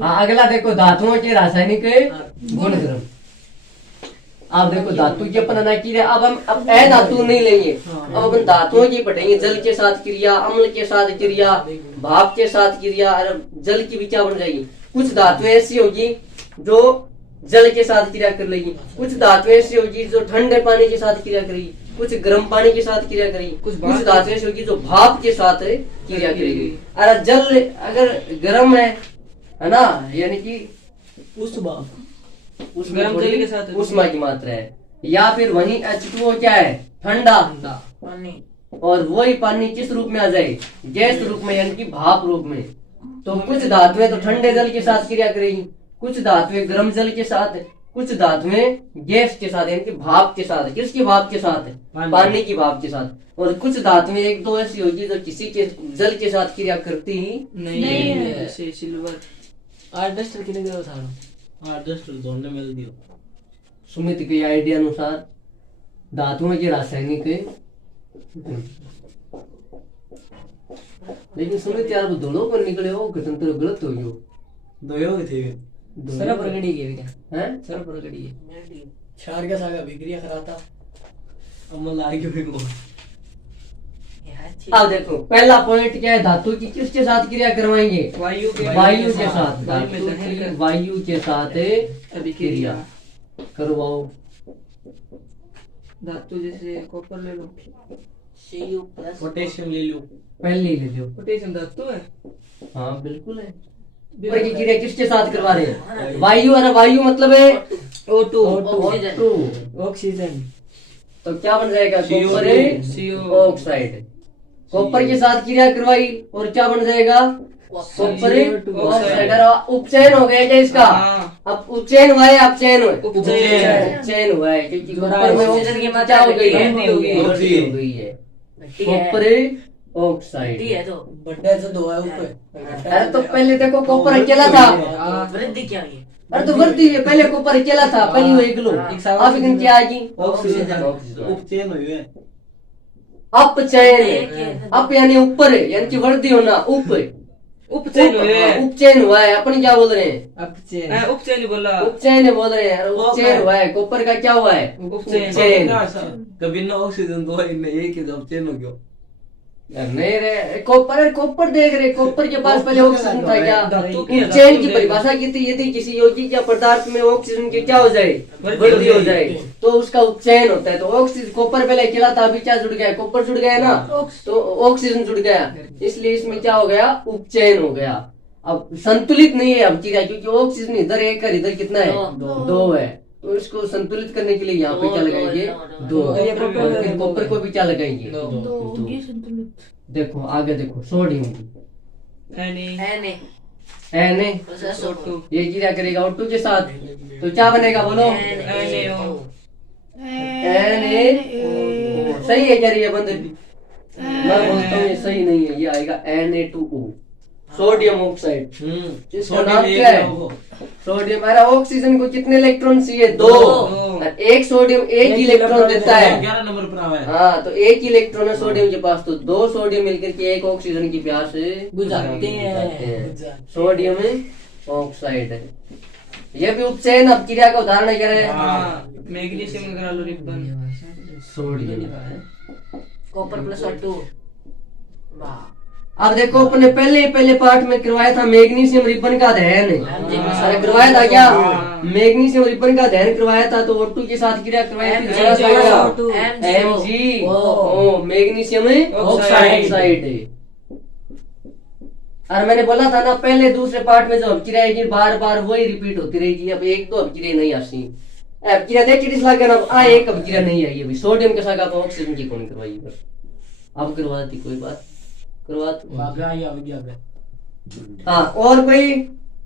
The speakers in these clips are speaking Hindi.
हाँ, अगला देखो धातुओं के रासायनिक गुणधर्म। अब देखो धातु की अपन ना की अब हम अब ए धातु नहीं लेंगे, अब अपन धातुओं की पढ़ेंगे। जल के साथ क्रिया, अम्ल के साथ क्रिया, भाप के साथ क्रिया, और जल की भी क्या बन जाएगी। कुछ धातुएं ऐसी होगी जो जल के साथ क्रिया कर लेगी, कुछ धातुएं ऐसी होगी जो ठंडे पानी के साथ क्रिया करेगी, कुछ गर्म पानी के साथ क्रिया करेगी, कुछ धातुएं ऐसी होगी जो भाप के साथ क्रिया करेगी। और जल अगर गर्म है ना, यानी कि उसमें ऊष्मा की मात्रा है, या फिर वही H2O क्या है, ठंडा पानी, और वही पानी किस रूप में आ जाए, गैस रूप में, यानी कि भाप रूप में। तो कुछ धातुएं तो ठंडे जल के साथ क्रिया करेगी, कुछ धातुएं गर्म जल के साथ, कुछ धातुएं गैस के साथ, यानी कि भाप के साथ। किसकी भाप के साथ, पानी की भाप के साथ। और कुछ धातुएं एक दो ऐसी होगी जो किसी के जल के साथ क्रिया करती ही नहीं है। सिल्वर सुमित के आइडिया अनुसार धातुओं के रासायनिक, लेकिन सुमित यार वो दोनों पर निकले हो घटन तो गलत हो गयो। सर प्रगड़ी के हैं, सर प्रगड़ी है चार का सागा बिक्रिया कराता अमल आगे फेंको। अब देखो पहला पॉइंट क्या है, धातु की किसके साथ क्रिया करवाएंगे, वायु के साथ। वायु के साथ क्रिया करवाओ। धातु जैसे कॉपर ले लो, पोटेशियम ले लो, पहले ले लो। पोटेशियम धातु है, हाँ बिल्कुल है। पर ये क्रिया किसके साथ करवा रहे हैं, वायु। है ना, वायु मतलब है O2 ऑक्सीजन। तो क्या बन जाएगा, कॉपर ऑक्साइड। कॉपर के साथ क्रिया करवाई और क्या बन जाएगा, कॉपर ऑक्साइड। उपचयन हो गया क्या इसका, अब उपचयन हुआ है, अपचयन हुआ है, क्योंकि कॉपर में ऑक्सीजन की मात्रा हो गई है, कॉपर ऑक्साइड। अरे तो पहले देखो कॉपर अकेला था, वृद्धि क्या है, अरे तो वृद्धि है, पहले कॉपर अकेला था, पहली वो एक लो, अब लेकिन क्या आएगी, ऑक्सीजन। उपचयन हुई है, अपचयन, अप यानी ऊपर, यानी कि वृद्धि होना, उपचयन हुआ है। अपन क्या बोल रहे हैं, उपचयन बोल रहे हैं, उपचयन हुआ है। कॉपर का क्या हुआ है, उपचयन। कभी ना ऑक्सीजन दो एक ही उपचयन हो गया। नहीं रे, कॉपर देख रहे, कॉपर के पास पहले ऑक्सीजन था क्या। उपचयन की परिभाषा की थी, यदि किसी यौगिक या पदार्थ में ऑक्सीजन की क्या हो जाए, वृद्धि हो जाए, तो उसका उपचयन होता है। तो ऑक्सीजन, कॉपर पहले अकेला था, अभी क्या जुड़ गया, कॉपर जुड़ गया ना, तो ऑक्सीजन जुड़ गया, इसलिए इसमें क्या हो गया, उपचयन हो गया। अब संतुलित नहीं है अब क्रिया, क्योंकि ऑक्सीजन इधर एक और इधर कितना है, दो है। तो इसको संतुलित करने के लिए यहाँ पे क्या लगाएंगे, दो। फिर कॉपर को भी क्या लगाएंगे, दो। देखो आगे देखो, सोडियम ये क्रिया करेगा O2 के साथ, तो क्या बनेगा बोलो, सही है क्या ये बंदे, मैं बोलता हूँ ये सही नहीं है, ये आएगा Na2O, सोडियम ऑक्साइड। इसका नाम क्या है, सोडियम। अरे ऑक्सीजन को कितने इलेक्ट्रॉन चाहिए, दो। एक सोडियम एक ही इलेक्ट्रॉन देता है, 11 नंबर पर है। हाँ, तो एक ही इलेक्ट्रॉन है सोडियम के पास, तो दो सोडियम मिलकर के एक ऑक्सीजन की प्यास बुझाते हैं, सोडियम ऑक्साइड। ये भी उपचयन अब क्रिया का उदाहरण है, क्या है, मैग्नीशियम करा लो, सोडियम, कॉपर प्लस O2। अब देखो अपने पहले पार्ट में करवाया था मैग्नीशियम रिबन का दहन, करवाया था क्या, मैग्नीशियम रिबन का दहन करवाया था, तो O2 के साथ क्रिया करवाई थी, Mg मैग्नीशियम ऑक्साइड। और मैंने बोला था ना पहले दूसरे पार्ट में जो अपक्रिया आएगी बार बार वही रिपीट होती रहेगी। अब एक दो अपक्रिया नहीं आती, अपक्रिया देखिए ना, एक अपक्रिया नहीं आई अभी, सोडियम के साथ ऑक्सीजन की कौन करवाई, अब करवा दी, कोई बात करवा। हाँ, और कोई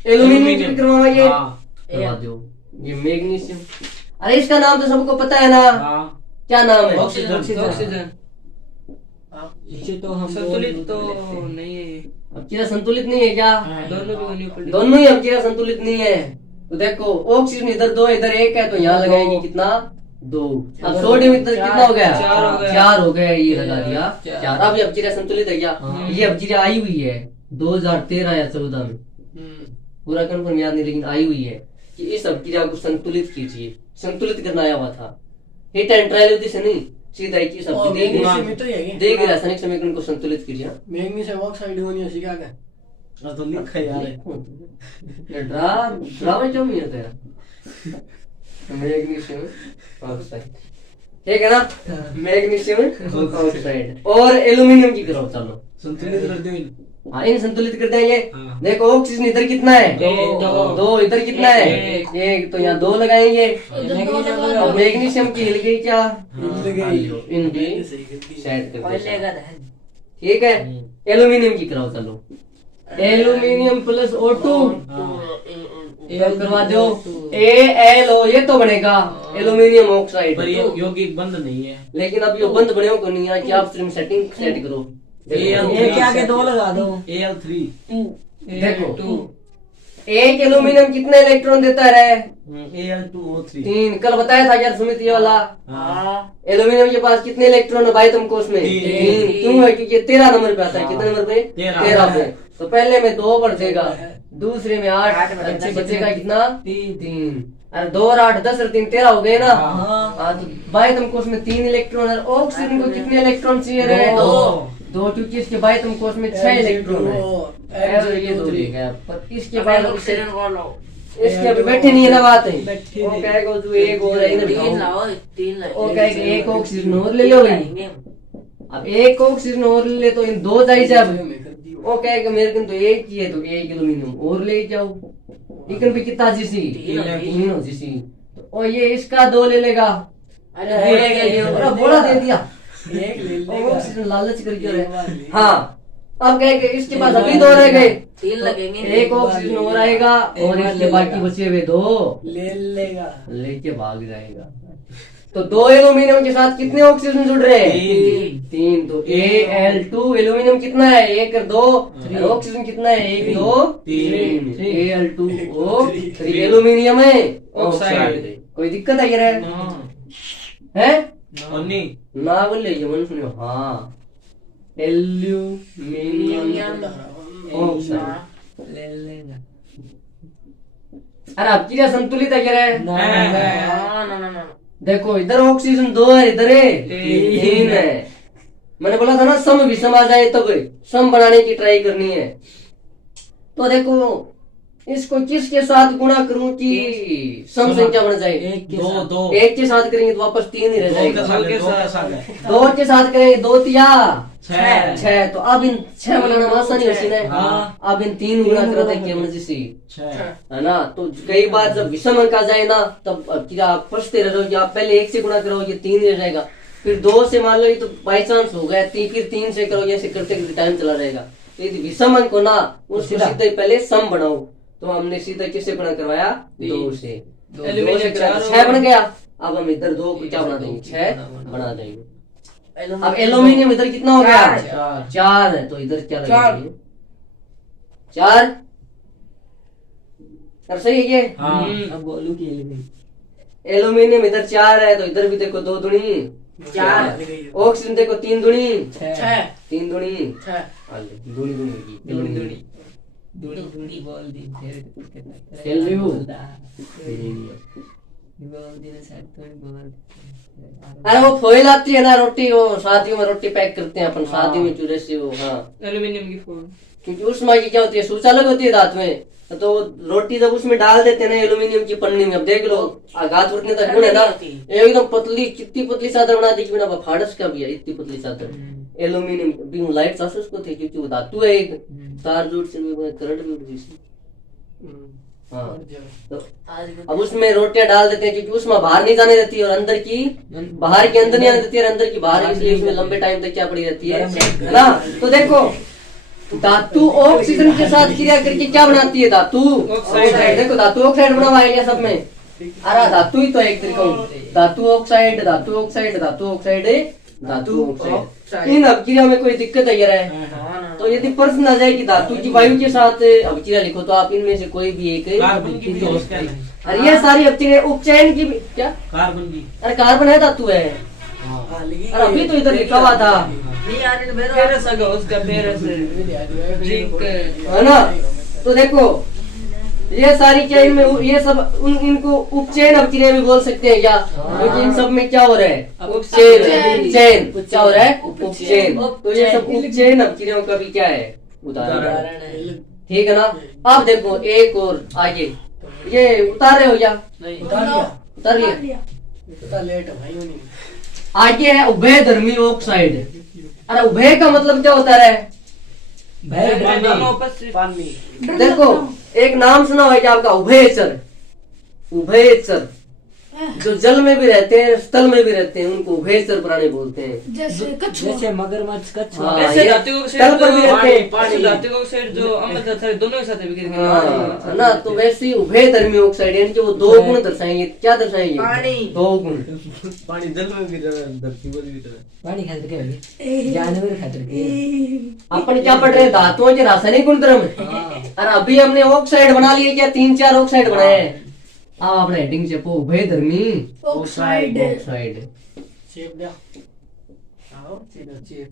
एल्यूमिनियम की करवाइए, करवा दो। ये मैग्नीशियम, अरे इसका नाम तो सबको पता है ना, क्या नाम है, ऑक्सीजन। तो हम संतुलित तो नहीं है, अपक्रिया संतुलित नहीं है क्या, दोनों ही अपक्रिया संतुलित नहीं है। तो देखो ऑक्सीजन इधर दो इधर एक है, तो यहाँ लगाएंगे कितना, दो। अब सोडियम इधर कितना हो गया, चार हो गया, ये लगा दिया चार। अब ये अपक्रिया संतुलित है क्या, ये अपक्रिया आई हुई है, 2013 या 14 में, पूरा कंफर्म याद नहीं लेकिन आई हुई है कि इस अभिक्रिया को संतुलित कीजिए, संतुलित करना आया हुआ था। हिट एंड ट्रायल उद्देश्य नहीं, सीधा एक चीज देगी रासायनिक समीकरण को संतुलित कीजिए। मैग्नीशियम ऑक्साइड होनी है सिखा के तो लिखा यार ड्रामा क्यों नहीं आता यार। मैग्नीशियम ऑक्साइड ठीक है ना, मैग्नीशियम ऑक्साइड और एल्यूमिनियम की करो, चलो संतुलित कर दो। हाँ इन संतुलित कर देंगे। देखो ऑक्सीजन इधर कितना है, दो इधर कितना है, एक, तो यहाँ 2 लगाएंगे। मैग्नीशियम की हिल गई क्या, इनकी सेट कर देगा ठीक है। एल्यूमिनियम की कराओ, चलो एल्यूमिनियम प्लस O2 करवा दो, AlO ये तो बनेगा एल्यूमिनियम ऑक्साइड, पर ये यौगिक बंद नहीं है। लेकिन अब ये बंद बने को नहीं है कि आप स्ट्रीम सेटिंग सेट करो। एक आगे 2 लगा दो, Al3 देखो एक एल्यूमिनियम कितने इलेक्ट्रॉन देता है, Al2O3 3। कल बताया था यार सुमित ये वाला। एल्यूमिनियम के पास कितने इलेक्ट्रॉन है बाह्यतम कोश में, 3। क्यों है क्योंकि 13 नंबर पे आता है। कितने नंबर पे, 13 पे। तो पहले में 2 बढ़ जाएगा, दूसरे में 8 बचेगा कितना, 3। अरे 2 और 8 10 और 3 13 हो गए ना। तो बाह्यतम कोश में 3 इलेक्ट्रॉन है। ऑक्सीजन को कितने इलेक्ट्रॉन चाहिए रे, 2 क्योंकि इसके बाह्यतम कोश में 6 इलेक्ट्रॉन है। ये 2 लिखा, पर इसके बाद इसके अभी बैठे नहीं है ना बात है। वो कहेगा जो एक और है इधर 3 वो कहेगा एक ऑक्सीजन और ले लो भाई। अब एक ऑक्सीजन और ले तो इन 2 चाहिए। जब वो कहेगा मेरे को तो एक ही है, तो एक एल्यूमिनियम और ले जाओ। इकन भी कितना जीसी, 3 जीसी। तो ये इसका 2 ले लेगा, बोला दे दिया ऑक्सीजन लालच करके। हाँ अब कहेगा इसके पास अभी 2 रह गए, 3 लगेंगे, एक ऑक्सीजन और आएगा और इसके बाकी बचे हुए 2 ले लेगा, लेके भाग जाएगा। तो 2 एल्यूमिनियम के साथ कितने ऑक्सीजन जुड़ रहे हैं, 3। तो Al2 एल्यूमिनियम कितना है, 1 और 2। ऑक्सीजन कितना है, 1 2 3। Al2O3 एल्यूमिनियम है ऑक्साइड। कोई दिक्कत है ना बोले ये मन सुनियो। हाँ एल्यूमिनियम ऑक्साइड ले लेगा। अरे अब क्या संतुलित है क्या है, ना। देखो इधर ऑक्सीजन 2 है, इधर 3 है। मैंने बोला था ना सम विषम आ जाए तब सम बनाने की ट्राई करनी है। तो देखो इसको किसके साथ गुणा करूं कि सम संख्या बन जाए, 2 1 के साथ करेंगे तो वापस 3 ही रह जाएगा। 2 के साथ करेंगे 2 तिया 6। तो अब इन 6 बनाना आसानी होती है। अब इन 3 गुणा करते है ना। तो कई बार जब विषम अंक आ जाए ना तब क्या फंसते रह जाओ, आप पहले 1 से गुणा करो ये 3 रह जाएगा, फिर 2 से मान लो ये तो बाई चांस हो गया, फिर 3 से करो, ऐसे करते करते टाइम चला जाएगा। तो यदि विषम अंक हो ना उसको सीधे पहले सम बनाओ। तो हमने सीधा किससे गुणा करवाया, 2 से 6 बन गया। अब हम इधर 2 को क्या बना देंगे, 6 बना देंगे। अब एल्यूमिनियम इधर कितना हो गया, 4 है। तो इधर क्या लगेगा, 4। अब सही है ये। अब बोलूं कि एल्यूमिनियम इधर 4 है, तो इधर भी देखो 2 दूनी 4। ऑक्सीजन देखो 3 दूनी 6, 3 दूनी 6, दूनी बोल दी। अरे वो फॉइल आती है ना रोटी, वो शादियों में रोटी पैक करते हैं अपन, शादियों में चूरे से वो। हाँ एल्यूमिनियम की फॉइल, क्योंकि उसमें क्या होती है, सूच अलग होती है दांत में। तो रोटी जब उसमें डाल देते हैं ना एल्यूमिनियम की पन्नी में, अब देख लो आघात उठने तक गुण है ना, एकदम पतली, कितनी पतली चादर बना दी कि बिना फाड़स का भी है, इतनी पतली चादर एल्यूमिनियम। लाइट चांसेस को थे क्योंकि वो धातु है, एक तार जोड़ से करंट भी उठ गई। हाँ तो अब उसमें रोटियां डाल देते हैं क्योंकि उसमें बाहर नहीं जाने देती और अंदर की बाहर के अंदर नहीं आने देती है, अंदर की बाहर, इसलिए उसमें लंबे टाइम तक क्या पड़ी रहती है ना। तो देखो धातु ऑक्सीजन के साथ क्रिया करके क्या बनाती है, धातु ऑक्साइड। देखो धातु ऑक्साइड बना हुआ है सब में, अरे धातु ही तो एक तरीका, धातु ऑक्साइड, धातु ऑक्साइड, धातु ऑक्साइड, धातु ऑक्साइड। इन अभिक्रिया में कोई दिक्कत है। तो यदि प्रश्न आ जाए कि धातु की वायु के साथ अभिक्रिया लिखो तो आप इनमें से कोई भी एक। अरे ये सारी अभिक्रिया उपचयन की क्या, कार्बन की, अरे कार्बन है धातु है। अरे अभी तो इधर लिखा हुआ था नहीं यार इन बेरो फेरस आगा उसका फेरस जिंक है ना। तो देखो ये सारी चेन में ये सब इनको उपचयन अपक्रिया भी बोल सकते हैं क्या, क्योंकि इन सब में क्या हो रहा है उपचयन, चयन क्या हो रहा है उपचयन। तो ये सब उपचयन अपक्रियाओं का भी क्या है उदाहरण है, ठीक है ना। अब देखो एक और आगे ये उतार रहे हो क्या, उतार लिया पता लेट है भाई नहीं। आगे है उभय धर्मी ऑक्साइड। अरे उभय का मतलब क्या होता है, देखो एक नाम सुना है क्या आपका उभयचर। उभयचर जो जल में भी रहते हैं स्थल में भी रहते हैं उनको उभयचर प्राणी बोलते हैं। जैसे मगरमच्छ कछुआ ऐसे धातुओं के स्थल पर भी रहते हैं, पानी धातुओं के साइड जो अम्ल तथा दोनों के साथ बिखर गए हाँ ना। तो वैसे ही उभय धर्मी ऑक्साइड यानी कि वो दो गुण दर्शाएंगे। क्या दर्शाएंगे, दो गुण। पानी जल में भी धरती पर भी पानी खातिर के जानवर खातिर के अपन क्या पढ़ रहे हैं, धातुओं के रासायनिक गुणधर्म। अरे अभी हमने ऑक्साइड बना लिए क्या, 3-4 ऑक्साइड बनाए हैं। अब आपने हेडिंग से उभय धर्मी ऑक्साइड। शेप दे आओ शेप।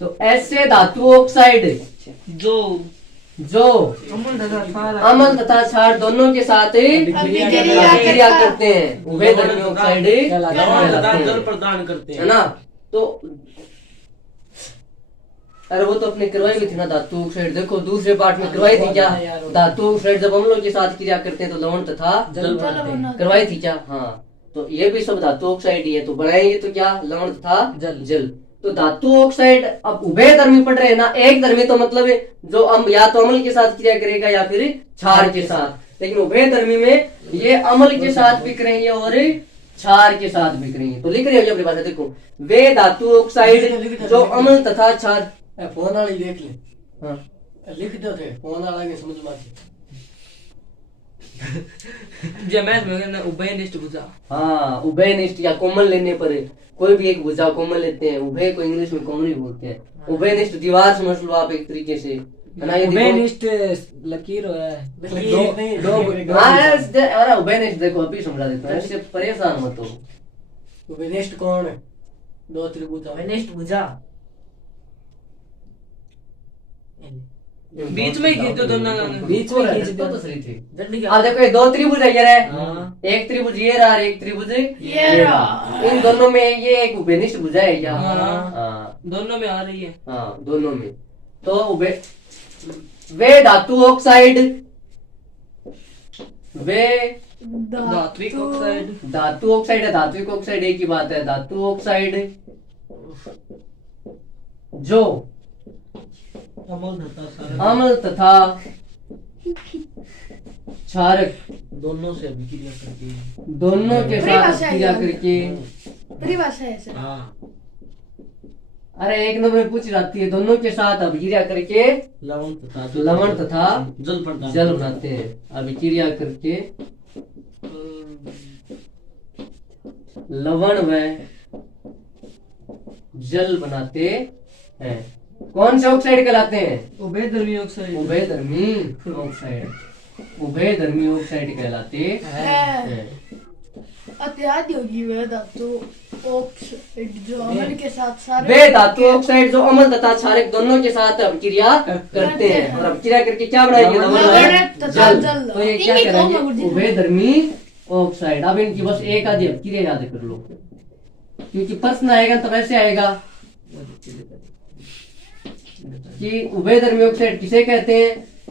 तो ऐसे धातु ऑक्साइड जो अम्ल तथा क्षार दोनों के साथ क्रिया करते हैं, उभय धर्मी ऑक्साइड जल प्रदान करते हैं, है ना। तो अरे वो तो अपने करवाई भी थी ना धातु ऑक्साइड, देखो दूसरे पार्ट में करवाई थी क्या, धातु ऑक्साइड जब अम्लों के साथ क्रिया करते हैं तो लवण तथा जल करवाई थी क्या। हाँ तो ये भी सब धातु ऑक्साइड ही है, तो बनाएंगे तो क्या लवण तथा जल। तो धातु ऑक्साइड अब उभय धर्मी पड़ रहे हैं ना। एक धर्मी तो मतलब जो या तो अम्ल के साथ क्रिया करेगा या फिर क्षार के साथ, लेकिन उभय धर्मी में ये अम्ल के साथ भी करेंगे और क्षार के साथ भी करेंगे। तो लिख रहे हो अपने पास, देखो वे धातु ऑक्साइड जो अम्ल तथा क्षार। फोन वाली देख ले, हाँ लिख दो थे फोन वाला के समझ में जो मैथ में कहना उभयनिष्ठ भुजा। हाँ उभयनिष्ठ या कोमल लेने पर कोई भी एक भुजा कोमल लेते हैं, उभय को इंग्लिश में कॉमन ही बोलते हैं। उभयनिष्ठ दीवार समझ लो आप एक तरीके से, है ना। उभयनिष्ठ लकीर हो है अरे उभयनिष्ठ देखो अभी समझा देता हूँ, इससे परेशान मत हो। उभयनिष्ठ कौन है, दो त्रिभुज उभयनिष्ठ भुजा बीच में खींच दो दोनों, बीच में खींच दो तो सही थी। अब देखो ये दो त्रिभुज है यार, एक त्रिभुज ये रहा और एक त्रिभुज ये रहा। इन दोनों में ये एक उभयनिष्ठ भुजा है क्या, दोनों में आ रही है। हाँ दोनों में। तो वे धातु ऑक्साइड, वे धात्विक ऑक्साइड, धातु ऑक्साइड है धात्विक ऑक्साइड एक ही बात है। धातु ऑक्साइड जो अम्ल तथा क्षारक दोनों से अभिक्रिया करके, दोनों के साथ क्रिया करके। परिभाषा है सर। अरे एक नंबर पूछ जाती है, दोनों के साथ अभिक्रिया करके लवण तथा जल बनाते हैं। अभिक्रिया करके लवण व जल बनाते हैं। कौन से ऑक्साइड कहलाते हैं, उभय धर्मी ऑक्साइड। उभय धर्मी ऑक्साइड, उभय धर्मी ऑक्साइड कहलाते हैं। अत्यादि होगी वह धातु ऑक्साइड जो अम्ल के साथ सारे वे धातु ऑक्साइड जो अम्ल तथा क्षारक दोनों के साथ अभिक्रिया करते हैं और अभिक्रिया करके क्या बनाएंगे लवण जल। तो ये क्या करेंगे उभय धर्मी ऑक्साइड। अब इनकी बस एक आधी अभिक्रिया याद कर लो, क्योंकि प्रश्न आएगा तो वैसे आएगा कि उभय धर्मी ऑक्साइड किसे कहते हैं।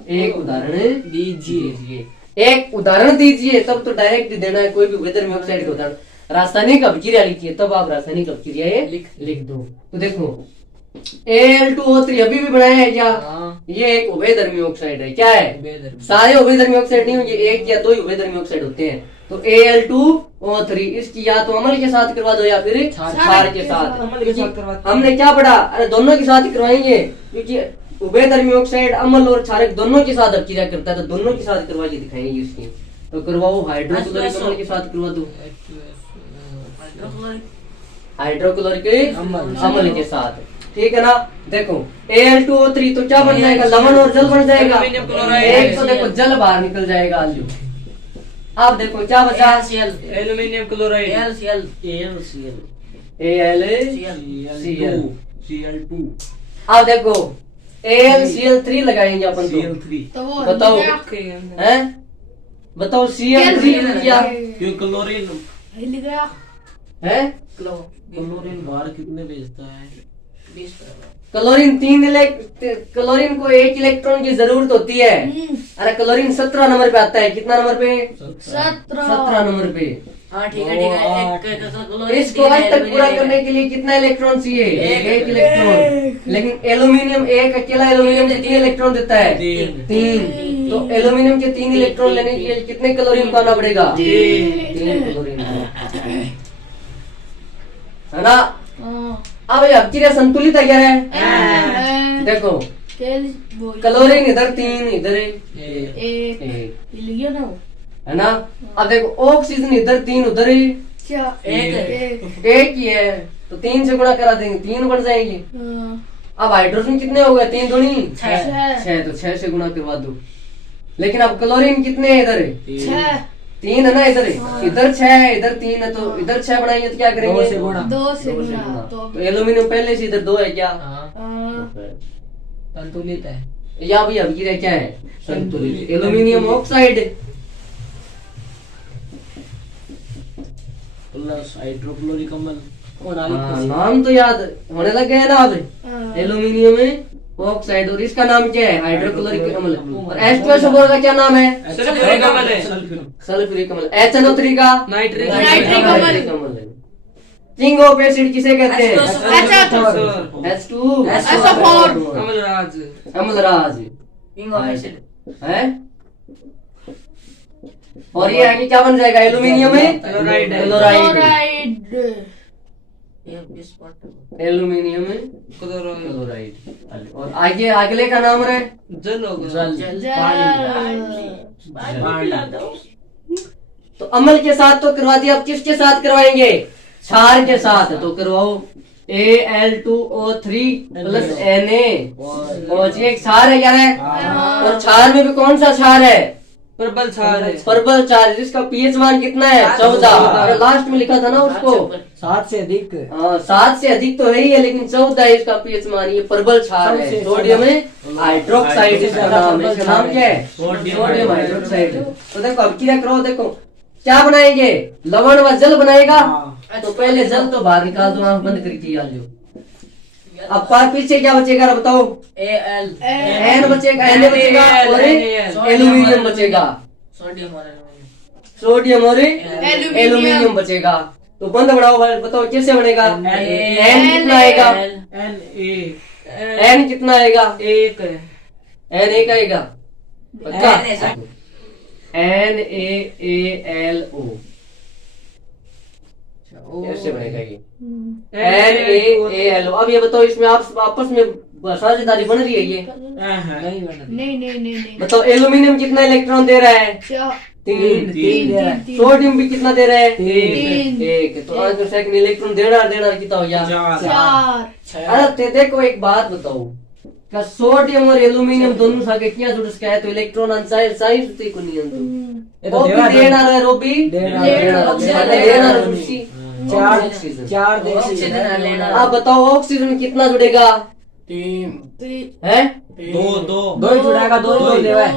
एक उदाहरण दीजिए, एक उदाहरण दीजिए, तब तो डायरेक्ट देना है कोई भी उभय धर्मी ऑक्साइड का उदाहरण। रासायनिक अभिक्रिया लिखिए तब आप रासायनिक अभिक्रिया लिख दो। तो देखो Al2O3 अभी भी बनाया है क्या, ये एक उभय धर्मी ऑक्साइड है। क्या है, सारे उभय धर्मी ऑक्साइड नहीं होंगे, एक या दो ही उभय धर्मी ऑक्साइड होते हैं। तो Al2O3 इसकी या तो अम्ल के साथ करवा दो या फिर क्षार के साथ। हमने क्या पढ़ा, अरे दोनों के साथ ही करवाएंगे, क्योंकि उभय धर्मी ऑक्साइड अम्ल और क्षारक दोनों के साथ अभिक्रिया करता है, तो दोनों के साथ करवा के दिखाएंगे इसकी। तो करवाओ हाइड्रोक्लोरिक अम्ल के साथ करवा दो, हाइड्रोक्लोरिक अम्ल के साथ, ठीक है ना। देखो Al2O3 तो क्या बन जाएगा, लवण और जल बन जाएगा। एक तो देखो जल बाहर निकल जाएगा। अब देखो क्या बचा, एल्यूमिनियम क्लोराइड, AlCl Cl2 अब देखो AlCl3 लगाएंगे अपन तो Cl3 तो वो बताओ हैं, बताओ Cl3 क्या क्यों क्लोरीन हिल गया है? क्लोरीन बाहर कितने भेजता है? क्लोरीन क्लोरीन को एक इलेक्ट्रॉन की जरूरत होती है। अरे क्लोरीन 17 नंबर पे आता है। कितना नंबर पे? 17 नंबर पे। हाँ ठीक है इसको आज तक पूरा करने के लिए कितना इलेक्ट्रॉन चाहिए? एक इलेक्ट्रॉन। लेकिन एल्यूमिनियम एक अकेला एल्यूमिनियम कितने इलेक्ट्रॉन देता है? 3। तो एल्यूमिनियम के 3 इलेक्ट्रॉन लेने के लिए कितने क्लोरीन को आना पड़ेगा? 3 क्लोरीन, है ना? अब ये अबचीरा संतुलित है क्या है? देखो क्लोरीन इधर 3 इधर एक, हिल गया ना वो। है ना? अब देखो ऑक्सीजन इधर 3 उधर ही एक ही है, तो 3 से गुणा करा देंगे 3 बन जाएंगे। अब हाइड्रोजन कितने हो गए? 3 दूनी 6, तो 6 से गुणा करवा दो। लेकिन अब क्लोरीन कितने है? इधर 3 है ना, इधर 6 है, इधर 3 है, तो इधर 6 बनाएंगे तो क्या करेंगे? 2 से गुणा। तो एल्यूमिनियम पहले से इधर 2 है क्या? संतुलित है। या भी अब ये क्या है? संतुलित। एल्यूमिनियम ऑक्साइड प्लस हाइड्रोक्लोरिक अम्ल। नाम तो याद होने लग गया ना अब। एल्यूमिनियम ऑक्साइड, और इसका नाम क्या है? हाइड्रोक्लोरिक अम्ल। और H2SO4 का क्या नाम है? सल्फ्यूरिक अम्ल। सल्फ्यूरिक अम्ल। HNO3 का नाइट्रिक अम्ल। किंग ऑफ एसिड किसे कहते हैं? SO4 Amalraj king of acid है। और ये आगे क्या बन जाएगा? एल्यूमिनियम में क्लोराइड। एल्यूमिनियम में क्लोराइड। और आगे अगले का नाम है जल होगा। तो अम्ल के साथ तो करवा दिया, अब किसके साथ करवाएंगे? क्षार के साथ। तो करवाओ Al2O3 प्लस Na। और ये क्षार है क्या है? और क्षार में भी कौन सा क्षार है? प्रबल क्षार है। प्रबल क्षार, जिसका पीएच मान कितना है? 14। लास्ट में लिखा था ना उसको 7 से अधिक। 7 से अधिक तो है ही है, लेकिन 14 है इसका पीएच मान। ये प्रबल क्षार है। सोडियम हाइड्रोक्साइड इसका नाम है। इसका नाम क्या है? Sodium hydroxide. तो देखो अब क्या करो, देखो क्या बनाएंगे? लवण व जल बनाएगा। तो पहले जल तो बाहर निकाल दो, आंख बंद करके याद लो। अब पीछे क्या बचेगा बताओ? एन बचेगा, एन बचेगा और एल्यूमिनियम बचेगा। सोडियम और एल्यूमिनियम बचेगा। तो बंद बढ़ाओ, बताओ कैसे बनेगा? एन कितना आएगा? एन कितना आएगा? एन एक आएगा पक्का? NaAlO ऐसे बनेगा ये NaAlO। अब ये बताओ, इसमें आप आपस में साझेदारी बन रही है ये? नहीं। बताओ एल्यूमिनियम कितना इलेक्ट्रॉन दे रहा है? 3। सोडियम भी कितना दे रहा है? 3। 1। तो आज सेकंड इलेक्ट्रॉन देना कितना हो गया? 4। अरे देखो एक बात बताओ, क्या सोडियम और एल्यूमिनियम दोनों सागे क्या जुड़ सका है? तो इलेक्ट्रॉन अनसाइड साइड सुते को नहीं अंदर वो भी देना है, वो भी देना ऑक्सीजन। 4 ऑक्सीजन। आप बताओ ऑक्सीजन कितना जुड़ेगा? 3 है? 2 ही जुड़ेगा। 2 लेवा है।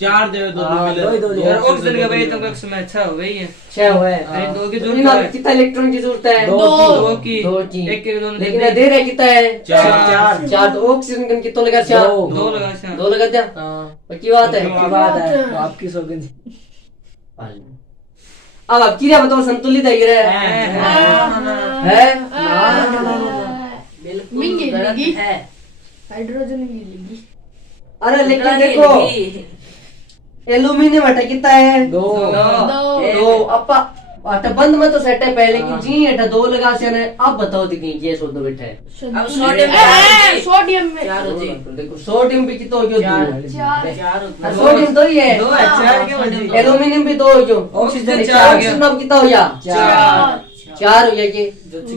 4 दे 2 ऑक्सीजन का भाई तुम कक्षा में अच्छा हो गई है। 6 हुआ है। अरे 2 की तो जरूरत है। कितना इलेक्ट्रॉन की जरूरत है? 2 की। 2 की। एक के दोनों लेकिन दे रहे कितना है? 4। तो ऑक्सीजन का कितना लगा? 4। 2 लगा 2 लगा दिया। पक्की बात है? तो आपकी सौगंध। अब क्या बताओ, संतुलित है ये? है? बिल्कुल हाइड्रोजन मिलेगी। अरे लेकिन देखो एल्यूमिनियम हटा कितना है? 2। अपा हटा बंद में तो सेट है पहले, लेकिन जी हटा 2 लगा से ने। अब बताओ दिखी ये सोचो बैठा है। अब सोडियम में देखो सोडियम भी कितना हो गया? 4। सोडियम 2 ही है। एल्यूमिनियम भी 2 हो गया। ऑक्सीजन 4 ऑक्सीजन अब कितना हो गया? 4 हो गया ये।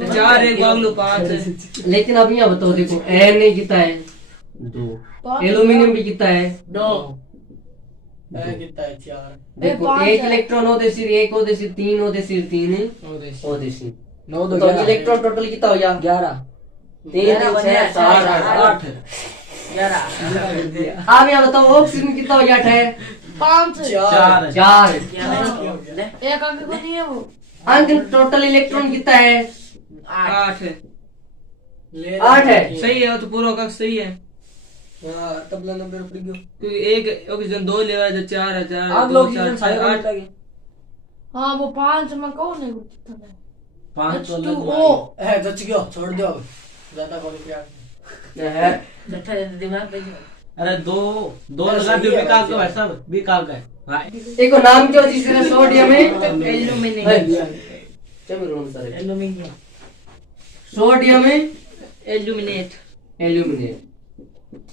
4 1 बागलो 5। लेकिन अब यहाँ बताओ, देखो Na कितना है? 2। एल्यूमिनियम भी कितना है? 2 कितना है? 4। देखो एक इलेक्ट्रॉन होते सिर 1 होते सिर 3 होते सिर 3 होते सिर 9। तो इलेक्ट्रॉन टोटल कितना हो गया? 11। 3 3 6 7 8। 11 आप यहाँ बताओ ऑक्सीजन कितना हो गया है? 5 4 4। एक आगे को नहीं है वो। अंतिम टोटल इलेक्ट्रॉन कितना है? 8 है। 8 है। सही है, वो तो पूरा कक्ष सही है, हाँ तबला नंबर ऊपर गयो। क्योंकि एक ऑक्सीजन 2 लेवा है, जो 4 है, 4 आग 2 ऑक्सीजन 4 8 हाँ वो 5 में कौन है? 5 तो अलग H2O। है जच गयो, छोड़ दो अब ज्यादा कॉल किया है। अरे दो लगा दो, विकाल का भाई साहब, विकाल का है भाई। देखो नाम क्या हो जिसका सोडियम है? एल्यूमिनियम सोडियम है एल्यूमिनेट एल्यूमिनेट।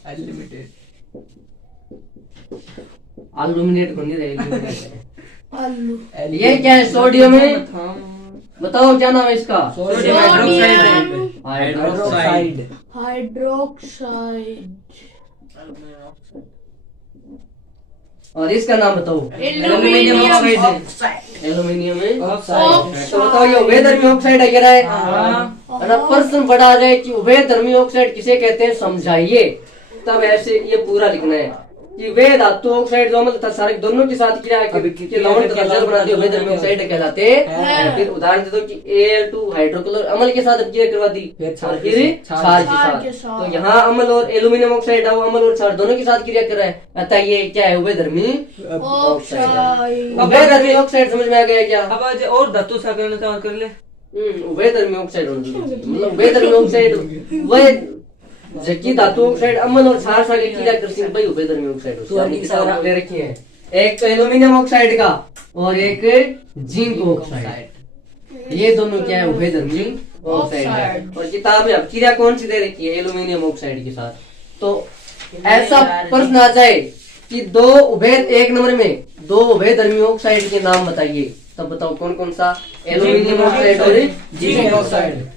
अनलिमिटेड एल्यूमिनेट को नहीं रहे, आलू। ये क्या है? सोडियम है। बताओ क्या नाम है इसका? Sodium hydroxide. हाइड्रोक्साइड। और इसका नाम बताओ। एल्यूमिनियम एल्यूमिनियम है। ऑक्साइड। तो बताओ ये उभयधर्मी ऑक्साइड है, कह रहा है। हाँ। और अब प्रश्न बढ़ा रहे कि उभयधर्मी ऑक्साइड किसे कहते हैं, समझाइए। तब ऐसे ये पूरा लिखना है कि वे धातु ऑक्साइड जो अम्ल तथा क्षारक दोनों के साथ क्रिया के लवण तथा जल बनाते हुए उभयधर्मी ऑक्साइड कहलाते हैं। फिर उदाहरण दे दो कि Al2 हाइड्रोक्लोर अम्ल के साथ क्रिया करवा दी और फिर क्षार के साथ। तो यहाँ अम्ल और एल्यूमिनियम ऑक्साइड अम्ल और क्षार दोनों के साथ क्रिया कर रहा है, अतः ये क्या है? उभयधर्मी ऑक्साइड। उभयधर्मी ऑक्साइड समझ में आ गया क्या? अब आज और धातु सा करना चाहो कर ले। उभयधर्मी ऑक्साइड मतलब उभयधर्मी ऑक्साइड वह जबकि धातु ऑक्साइड अम्ल और क्षार सागर क्रिया करती है, भाई उभयधर्मी ऑक्साइड होता है। ले रखी है, एक तो एल्यूमिनियम ऑक्साइड का और एक जिंक ऑक्साइड, ये दोनों क्या है? उभयधर्मी ऑक्साइड है। और किताब में अब क्रिया कौन सी दे रखी है? एल्यूमिनियम ऑक्साइड के साथ। तो ऐसा प्रश्न आ जाए कि एक नंबर में 2 उभयधर्मी ऑक्साइड के नाम बताइए, तब बताओ कौन कौन सा? एल्यूमिनियम ऑक्साइड और जिंक ऑक्साइड।